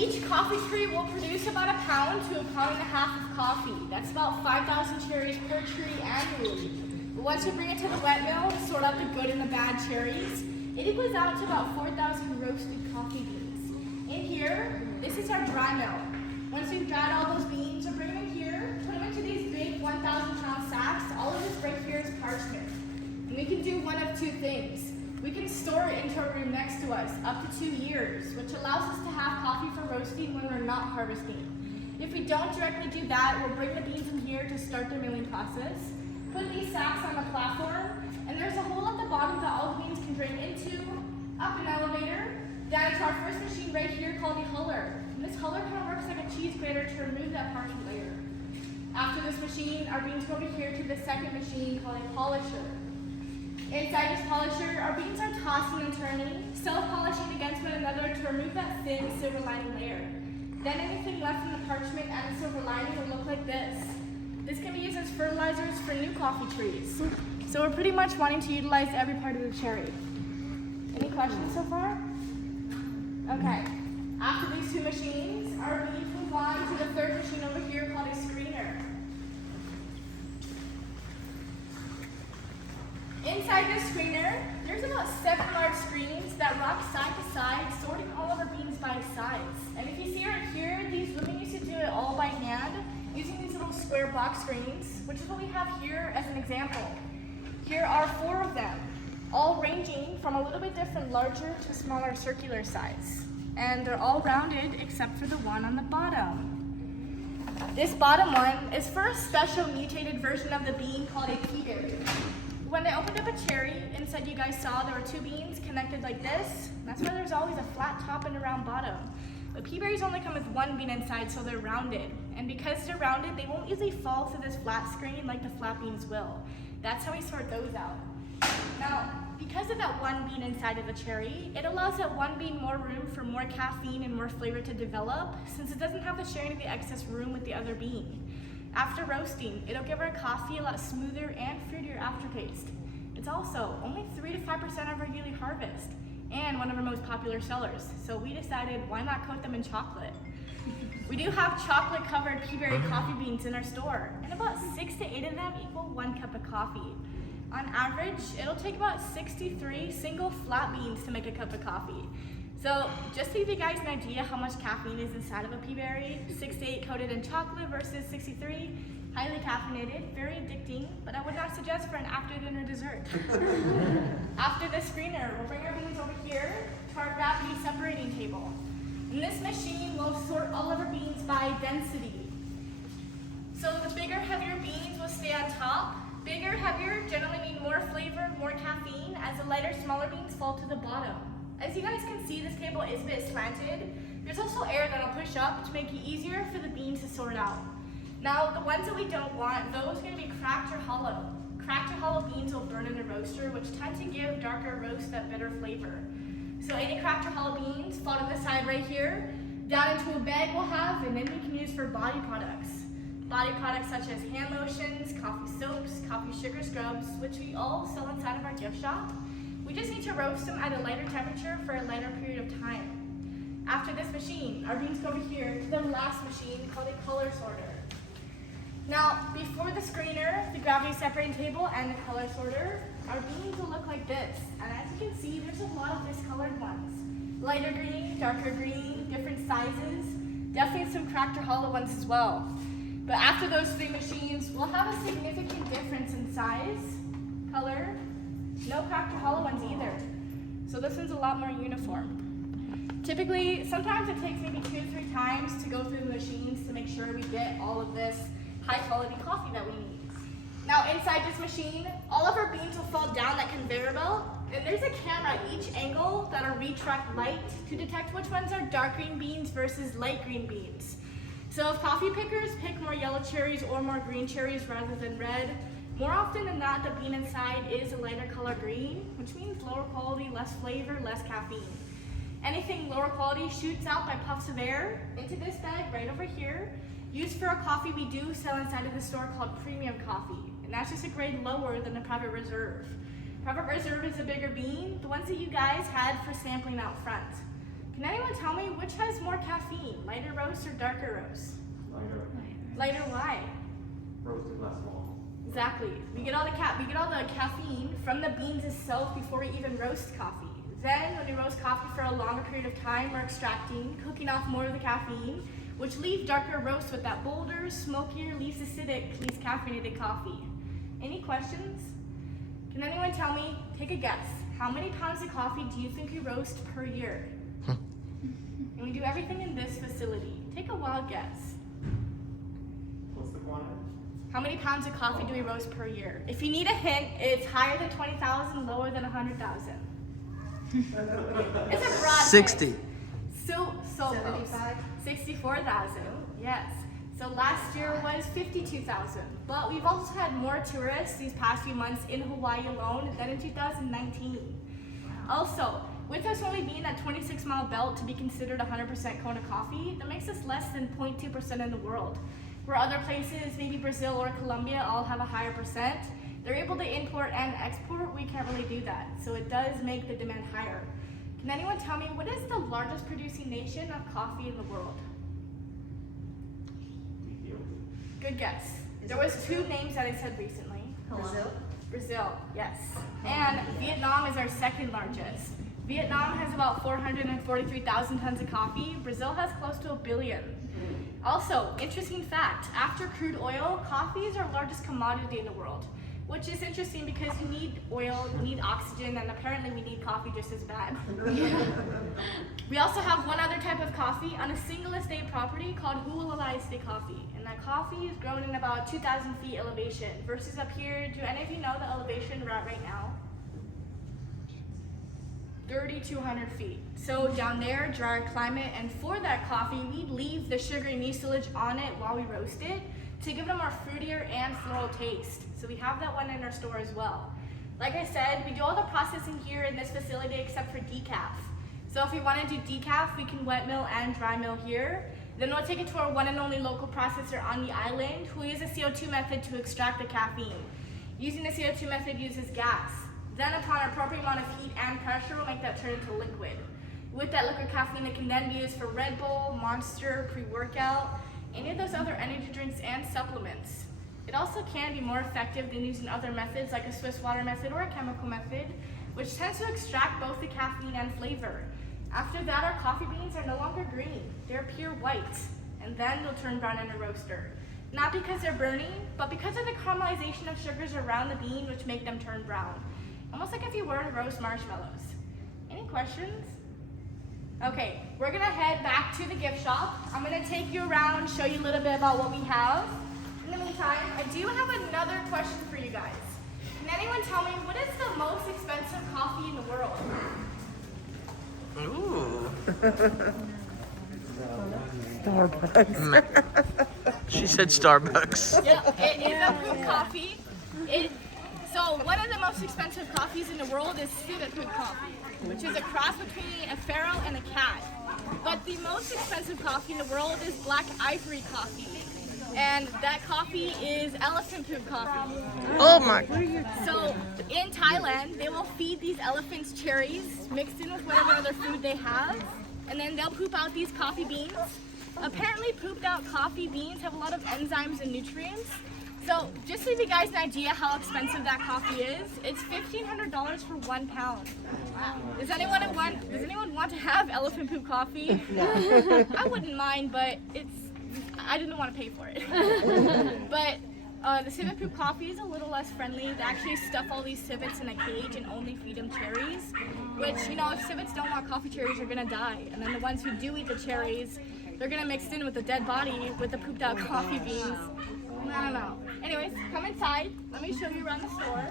each coffee tree will produce about 1 pound to 1.5 pounds of coffee. That's about 5,000 cherries per tree annually. But once you bring it to the wet mill to sort out the good and the bad cherries, it equals out to about 4,000 roasted coffee beans. In here, this is our dry mill. Once we've dried all those beans, we'll bring them in here, put them into these big 1,000-pound sacks. All of this right here is parchment. And we can do one of two things. We can store it into a room next to us up to 2 years, which allows us to have coffee for roasting when we're not harvesting. If we don't directly do that, we'll bring the beans in here to start the milling process, put these sacks on the platform, and there's a hole at the bottom that all the beans can drain into, up an elevator, down to our first machine right here called a huller. And this huller kind of works like a cheese grater to remove that parchment layer. After this machine, our beans go over here to the second machine called a polisher. Inside this polisher, our beans are tossing and turning, self-polishing against one another to remove that thin silver lining layer. Then anything left from the parchment and the silver lining will look like this. This can be used as fertilizers for new coffee trees. So we're pretty much wanting to utilize every part of the cherry. Any questions so far? Okay. After these two machines, our beans move on to the third machine over here called a screener. Inside this screener, there's about 7 large screens that rock side to side, sorting all of our beans by size. And if you see right here, these women used to do it all by hand, using these little square box screens, which is what we have here as an example. Here are 4 of them, all ranging from a little bit different larger to smaller circular size. And they're all rounded except for the one on the bottom. This bottom one is for a special mutated version of the bean called a pea berry. When they opened up a cherry, inside you guys saw there were 2 beans connected like this. That's why there's always a flat top and a round bottom. But pea berries only come with 1 bean inside, so they're rounded. And because they're rounded, they won't easily fall to this flat screen like the flat beans will. That's how we sort those out. Now, because of that 1 bean inside of the cherry, it allows that 1 bean more room for more caffeine and more flavor to develop, since it doesn't have the sharing of the excess room with the other bean. After roasting, it'll give our coffee a lot smoother and fruitier aftertaste. It's also only 3 to 5% of our yearly harvest, and one of our most popular sellers. So we decided, why not coat them in chocolate? We do have chocolate-covered pea berry coffee beans in our store, and about 6 to 8 of them equal 1 cup of coffee. On average, it'll take about 63 single flat beans to make a cup of coffee. So just to give you guys an idea how much caffeine is inside of a pea berry, 6 to 8 coated in chocolate versus 63, highly caffeinated, very addicting, but I would not suggest for an after-dinner dessert. After the screener, we'll bring our beans over here to our gravity separating table. And this machine will sort all of our beans by density. So the bigger, heavier beans will stay on top. Bigger, heavier generally mean more flavor, more caffeine, as the lighter, smaller beans fall to the bottom. As you guys can see, this table is a bit slanted. There's also air that'll push up to make it easier for the beans to sort out. Now, the ones that we don't want, those are going to be cracked or hollow. Cracked or hollow beans will burn in the roaster, which tend to give darker roast that bitter flavor. So any cracked or hollow beans fall to the side right here, down into a bag we'll have, and then we can use for body products. Body products such as hand lotions, coffee soaps, coffee sugar scrubs, which we all sell inside of our gift shop. We just need to roast them at a lighter temperature for a lighter period of time. After this machine, our beans go over here to the last machine called a color sorter. Now, before the screener, the gravity separating table, and the color sorter, our beans will look like this. And as you can see, there's a lot of discolored ones. Lighter green, darker green, different sizes, definitely some cracked or hollow ones as well. But after those 3 machines, we'll have a significant difference in size, color, no cracked or hollow ones either. So this one's a lot more uniform. Typically, sometimes it takes maybe 2 or 3 times to go through the machines to make sure we get all of this high quality coffee that we need. Now inside this machine, all of our beans will fall down that conveyor belt, and there's a camera at each angle that'll retract light to detect which ones are dark green beans versus light green beans. So if coffee pickers pick more yellow cherries or more green cherries rather than red, more often than not, the bean inside is a lighter color green, which means lower quality, less flavor, less caffeine. Anything lower quality shoots out by puffs of air into this bag right over here, used for a coffee we do sell inside of the store called premium coffee. And that's just a grade lower than the Private Reserve. Private Reserve is a bigger bean, the ones that you guys had for sampling out front. Can anyone tell me which has more caffeine, lighter roast or darker roast? Lighter. Lighter, why? Roasted less long. Exactly. We get all the caffeine from the beans itself before we even roast coffee. Then, when we roast coffee for a longer period of time, we're extracting, cooking off more of the caffeine, which leave darker roasts with that bolder, smokier, least acidic, least caffeinated coffee. Any questions? Can anyone tell me, take a guess, how many pounds of coffee do you think you roast per year? And we do everything in this facility. Take a wild guess. What's the quantity? How many pounds of coffee do we roast per year? If you need a hint, it's higher than 20,000, lower than 100,000. It's a broad 60. hint. So close. 64,000, yes. So last year was 52,000. But we've also had more tourists these past few months in Hawaii alone than in 2019. Also, with us only being that 26-mile belt to be considered 100% Kona coffee, that makes us less than 0.2% in the world. Where other places, maybe Brazil or Colombia, all have a higher percent. They're able to import and export, we can't really do that. So it does make the demand higher. Can anyone tell me, what is the largest producing nation of coffee in the world? Good guess. There was 2 names that I said recently. Brazil, yes. And Vietnam is our second largest. Vietnam has about 443,000 tons of coffee. Brazil has close to 1 billion. Also, interesting fact, after crude oil, coffee is our largest commodity in the world, which is interesting because you need oil, you need oxygen, and apparently we need coffee just as bad. We also have one other type of coffee on a single estate property called Hualalai Estate Coffee, and that coffee is grown in about 2,000 feet elevation versus up here. Do any of you know the elevation we're at right now? 3,200 feet. So down there, drier climate, and for that coffee, we leave the sugary mucilage on it while we roast it to give it a more fruitier and floral taste. So we have that one in our store as well. Like I said, we do all the processing here in this facility except for decaf. So if we want to do decaf, we can wet mill and dry mill here. Then we'll take it to our one and only local processor on the island who uses a CO2 method to extract the caffeine. Using the CO2 method uses gas. Then upon an appropriate amount of heat and pressure, we'll make that turn into liquid. With that liquid caffeine, it can then be used for Red Bull, Monster, pre-workout, any of those other energy drinks and supplements. It also can be more effective than using other methods like a Swiss water method or a chemical method, which tends to extract both the caffeine and flavor. After that, our coffee beans are no longer green, they're pure white, and then they'll turn brown in a roaster. Not because they're burning, but because of the caramelization of sugars around the bean which make them turn brown. Almost like if you were to roast marshmallows. Any questions? Okay, we're gonna head back to the gift shop. I'm gonna take you around, show you a little bit about what we have. In the meantime, I do have another question for you guys. Can anyone tell me, what is the most expensive coffee in the world? Ooh. Starbucks. She said Starbucks. Yeah, it is a poop coffee. So one of the most expensive coffees in the world is civet poop coffee, which is a cross between a pharaoh and a cat. But the most expensive coffee in the world is black ivory coffee. And that coffee is elephant poop coffee. Oh my. So in Thailand, they will feed these elephants cherries mixed in with whatever other food they have. And then they'll poop out these coffee beans. Apparently pooped out coffee beans have a lot of enzymes and nutrients. So just to give you guys an idea how expensive that coffee is, it's $1,500 for 1 pound. Wow. Does anyone want to have elephant poop coffee? No. I wouldn't mind, but I didn't want to pay for it. But the civet poop coffee is a little less friendly. They actually stuff all these civets in a cage and only feed them cherries, which, you know, if civets don't want coffee cherries, they're gonna die. And then the ones who do eat the cherries, they're gonna mix in with the dead body with the pooped out coffee beans. I don't know. Anyways, come inside. Let me show you around the store.